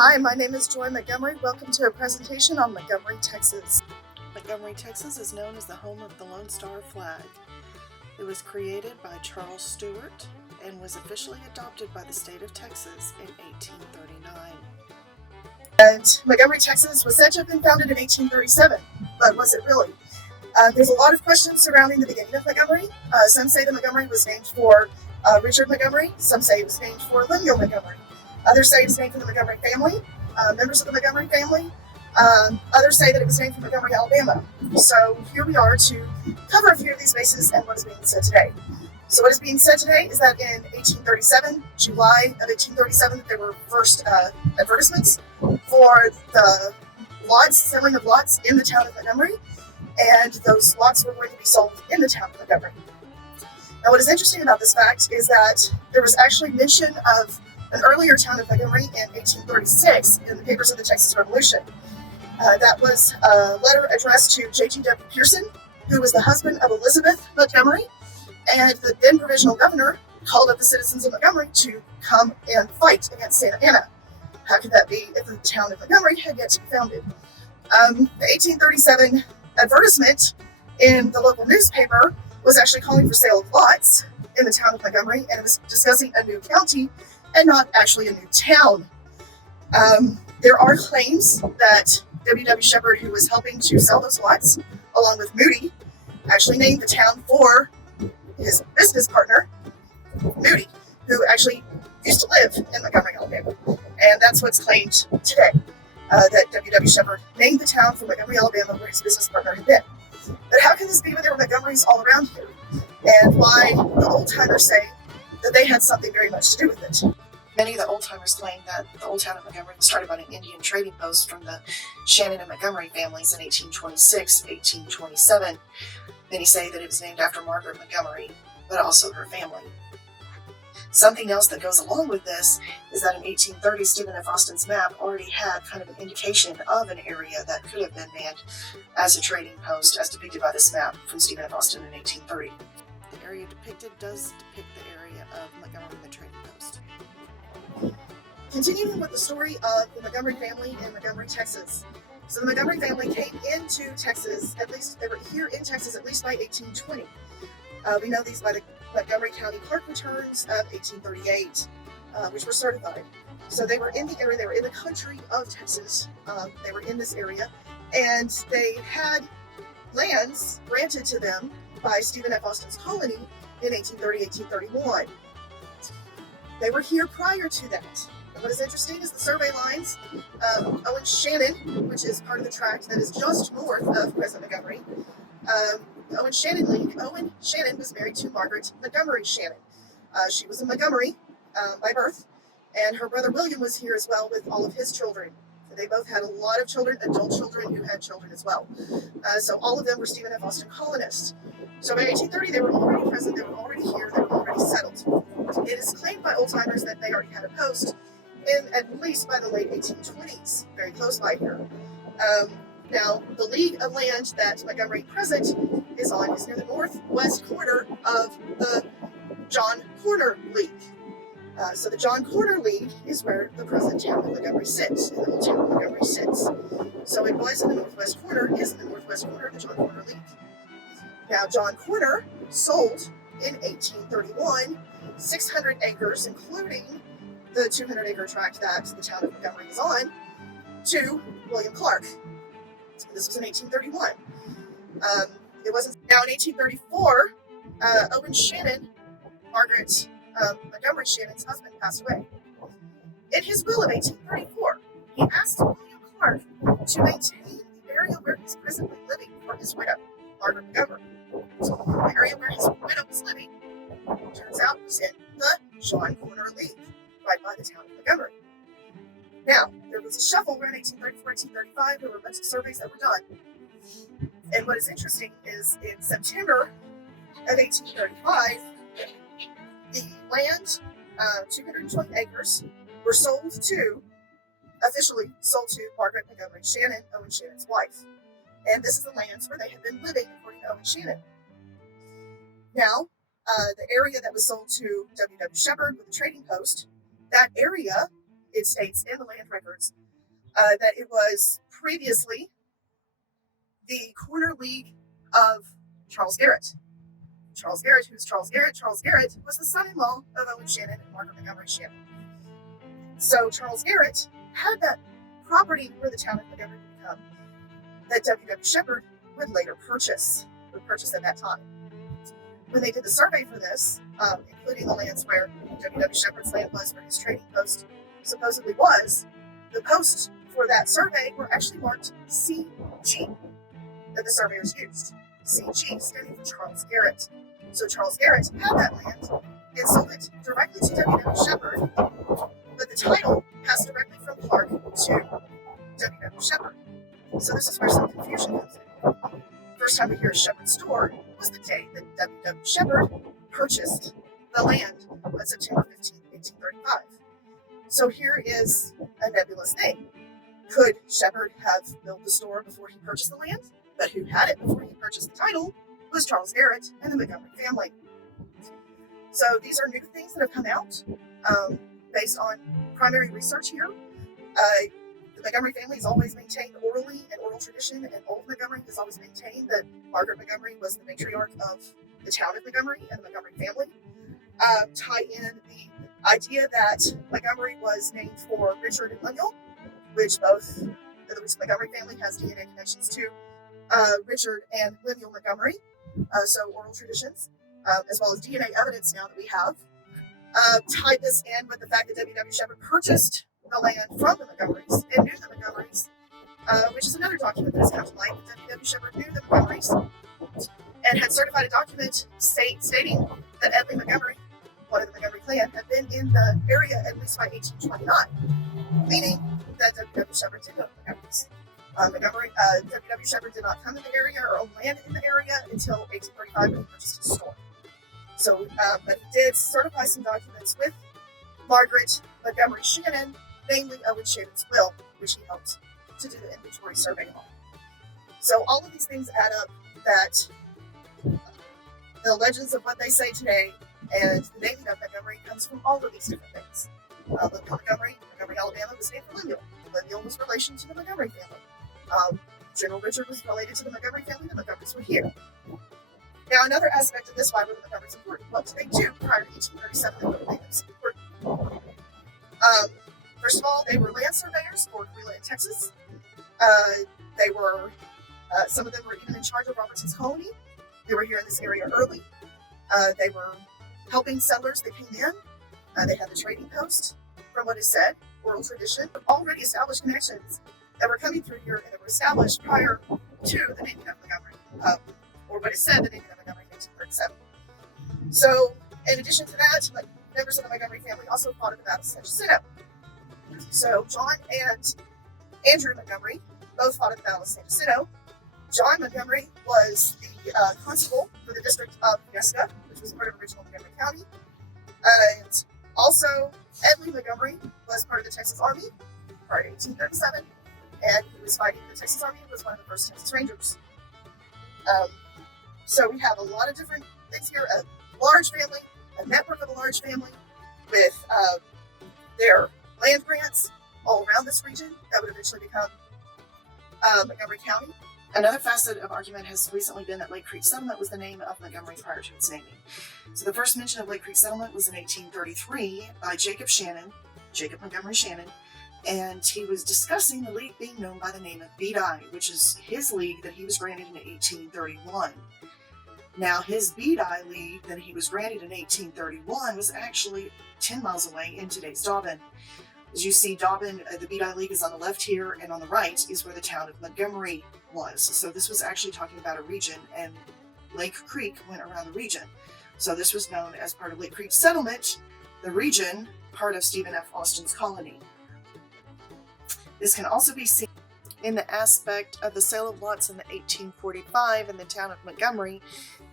Hi, my name is Joy Montgomery. Welcome to a presentation on Montgomery, Texas. Montgomery, Texas is known as the home of the Lone Star flag. It was created by Charles Garrett and was officially adopted by the state of Texas in 1839. And Montgomery, Texas was said to have been founded in 1837, but was it really? There's a lot of questions surrounding the beginning of Montgomery. Some say that Montgomery was named for Richard Montgomery. Some say it was named for Lemuel Montgomery. Others say it was named for the Montgomery family, members of the Montgomery family. Others say that it was named for Montgomery, Alabama. So here we are to cover a few of these bases and what is being said today. So what is being said today is that in 1837, July of 1837, there were first advertisements for the lots, selling of lots in the town of Montgomery, and those lots were going to be sold in the town of Montgomery. Now what is interesting about this fact is that there was actually mention of an earlier town of Montgomery in 1836 in the papers of the Texas Revolution. That was a letter addressed to J.G.W. Pearson, who was the husband of Elizabeth Montgomery, and the then provisional governor called up the citizens of Montgomery to come and fight against Santa Anna. How could that be if the town of Montgomery had yet to be founded? The 1837 advertisement in the local newspaper was actually calling for sale of lots in the town of Montgomery, and it was discussing a new county and not actually a new town. There are claims that W.W. Shepperd, who was helping to sell those lots, along with Moody, actually named the town for his business partner, Moody, who actually used to live in Montgomery, Alabama. And that's what's claimed today, that W.W. Shepperd named the town for Montgomery, Alabama, where his business partner had been. But how can this be when there were Montgomerys all around here? And why the old-timers say that they had something very much to do with it? Many of the old-timers claim that the old town of Montgomery was started by an Indian trading post from the Shannon and Montgomery families in 1826, 1827. Many say that it was named after Margaret Montgomery, but also her family. Something else that goes along with this is that in 1830, Stephen F. Austin's map already had kind of an indication of an area that could have been manned as a trading post, as depicted by this map from Stephen F. Austin in 1830. The area depicted does depict the area of Montgomery, the trading post. Continuing with the story of the Montgomery family in Montgomery, Texas. So the Montgomery family came into Texas, at least they were here in Texas at least by 1820. We know these by the Montgomery County Clerk returns of 1838, which were certified. So they were in the area, they were in the country of Texas, they were in this area, and they had lands granted to them by Stephen F. Austin's colony in 1830, 1831. They were here prior to that. And what is interesting is the survey lines. Owen Shannon, which is part of the tract that is just north of present Montgomery, Owen Shannon was married to Margaret Montgomery Shannon. She was a Montgomery by birth, and her brother William was here as well with all of his children. They both had a lot of children, adult children who had children as well. So all of them were Stephen F. Austin colonists. So by 1830, they were already present, they were already here, they were already settled. It is claimed by old-timers that they already had a post in at least by the late 1820s, very close by here. Now, the league of land that Montgomery present is on is near the northwest corner of the John Corner League. So the John Corner League is where the present town of Montgomery sits, and the old town of Montgomery sits. So it was in the northwest corner, is in the northwest corner of the John Corner League. Now, John Corner sold in 1831 600 acres, including the 200-acre tract that the town of Montgomery is on, to William Clark. This was in 1831. It wasn't now in 1834. Owen Shannon, Margaret Montgomery Shannon's husband, passed away. In his will of 1834, he asked William Clark to maintain the area where he's presently living for his widow, Margaret Montgomery. The area where his widow was living, turns out, was in the John Corner League, right by the town of Montgomery. Now, there was a shuffle around 1834, 1835. There were a bunch of surveys that were done. And what is interesting is in September of 1835, the land, 220 acres, were officially sold to Margaret Montgomery Shannon, Owen Shannon's wife. And this is the lands where they had been living, according to Owen Shannon. Now, the area that was sold to W.W. Shepperd with the trading post, that area it states in the land records that it was previously the corner league of Charles Garrett. Charles Garrett, who's Charles Garrett? Charles Garrett was the son-in-law of Owen Shannon and Margaret Montgomery Shannon. So Charles Garrett had that property where the town of Montgomery would become that W.W. Shepperd would later purchase at that time. When they did the survey for this, including the lands where W.W. Shepperd's land was, where his trading post supposedly was, the posts for that survey were actually marked CG that the surveyors used. CG standing for Charles Garrett. So Charles Garrett had that land and sold it directly to W.W. Shepperd, but the title passed directly from Clark to W.W. Shepperd. So this is where some confusion comes in. First time we hear Shepperd's store was the day that W.W. Shepperd purchased the land on September 15, 1835. So here is a nebulous thing. Could Shepperd have built the store before he purchased the land? But who had it before he purchased the title was Charles Garrett and the Montgomery family. So these are new things that have come out based on primary research here. The Montgomery family has always maintained orally and oral tradition, and old Montgomery has always maintained that Margaret Montgomery was the matriarch of the town of Montgomery and the Montgomery family. Tie in the idea that Montgomery was named for Richard and Lemuel, which both the Montgomery family has DNA connections to Richard and Lemuel Montgomery. So oral traditions, as well as DNA evidence now that we have. Tied this in with the fact that W.W. Shepperd purchased the land from the Montgomerys and knew the Montgomerys, which is another document that has come to light. W.W. Shepperd knew the Montgomerys and had certified a document stating that Edley Montgomery, one of the Montgomery clan, had been in the area at least by 1829, meaning that W.W. Shepperd did know the Montgomerys. W.W. Shepperd did not come in the area or own land in the area until 1835 when he purchased his store. So, but he did certify some documents with Margaret Montgomery Shannon, namely Owen Shannon's will, which he helped to do the inventory survey on. So all of these things add up that the legends of what they say today and the naming of Montgomery comes from all of these different things. Lemuel Montgomery, Alabama, was named for Lemuel. Lemuel was relation to the Montgomery family. General Richard was related to the Montgomery family. The Montgomerys were here. Now, another aspect of this, why were the Montgomerys important? What did they do prior to 1837 that would make them so important? First of all, they were land surveyors for Guerrilla in Texas. They were, some of them were even in charge of Robertson's colony. They were here in this area early. They were helping settlers that came in. They had the trading post, from what is said, oral tradition, already established connections that were coming through here and that were established prior to the naming of Montgomery, or what is said, the naming of Montgomery in 1837. So, in addition to that, members of the Montgomery family also fought in the Battle of San Jacinto. So, John and Andrew Montgomery both fought in the Battle of San Jacinto. John Montgomery was the constable for the district of Nesca, which was part of original Montgomery County. And also, Edley Montgomery was part of the Texas Army prior to 1837, and he was fighting the Texas Army and was one of the first Texas Rangers. So we have a lot of different things here, a large family, a network of a large family with their land grants all around this region that would eventually become Montgomery County. Another facet of argument has recently been that Lake Creek Settlement was the name of Montgomery prior to its naming. So the first mention of Lake Creek Settlement was in 1833 by Jacob Montgomery Shannon, and he was discussing the league being known by the name of Beedi, which is his league that he was granted in 1831. Now, his Beedi league that he was granted in 1831 was actually 10 miles away in today's Dobbin. As you see, Dobbin, the Beedi league is on the left here, and on the right is where the town of Montgomery was. So this was actually talking about a region, and Lake Creek went around the region. So this was known as part of Lake Creek Settlement, the region, part of Stephen F. Austin's colony. This can also be seen in the aspect of the sale of lots in the 1845 in the town of Montgomery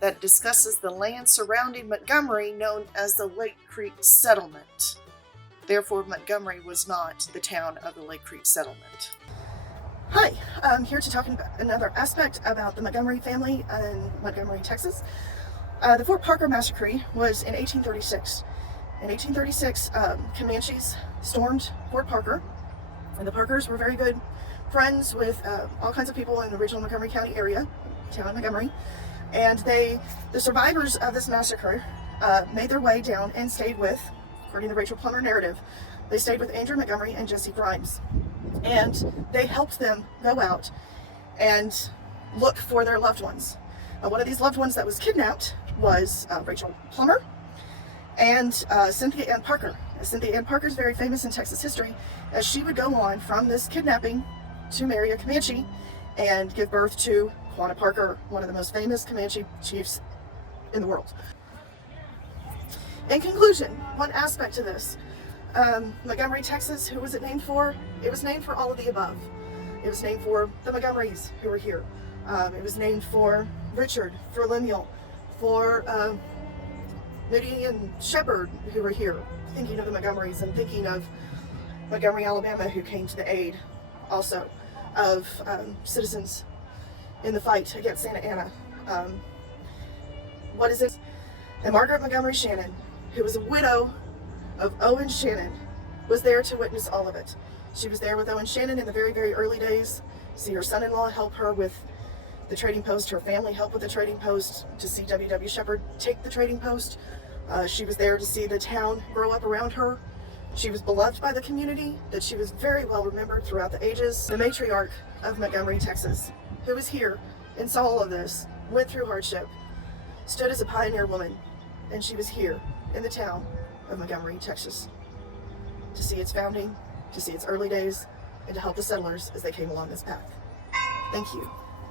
that discusses the land surrounding Montgomery known as the Lake Creek Settlement. Therefore, Montgomery was not the town of the Lake Creek Settlement. Hi, I'm here to talk about another aspect about the Montgomery family in Montgomery, Texas. The Fort Parker Massacre was in 1836, In 1836, Comanches stormed Fort Parker, and the Parkers were very good friends with all kinds of people in the original Montgomery County area, town of Montgomery, and the survivors of this massacre made their way down and stayed with, according to the Rachel Plummer narrative, they stayed with Andrew Montgomery and Jesse Grimes, and they helped them go out and look for their loved ones. One of these loved ones that was kidnapped was Rachel Plummer and Cynthia Ann Parker. Cynthia Ann Parker is very famous in Texas history, as she would go on from this kidnapping to marry a Comanche and give birth to Quanah Parker, one of the most famous Comanche chiefs in the world. In conclusion, one aspect to this, Montgomery, Texas, who was it named for? It was named for all of the above. It was named for the Montgomerys who were here. It was named for Richard, for Lemuel, for Moody and Shepperd, who were here, thinking of the Montgomerys and thinking of Montgomery, Alabama, who came to the aid also of citizens in the fight against Santa Anna. What is it? And Margaret Montgomery Shannon, who was a widow of Owen Shannon, was there to witness all of it. She was there with Owen Shannon in the very, very early days, see her son-in-law help her with the trading post, her family help with the trading post, to see W.W. Shepperd take the trading post. She was there to see the town grow up around her. She was beloved by the community, that she was very well remembered throughout the ages. The matriarch of Montgomery, Texas, who was here and saw all of this, went through hardship, stood as a pioneer woman, and she was here in the town of Montgomery, Texas, to see its founding, to see its early days, and to help the settlers as they came along this path. Thank you.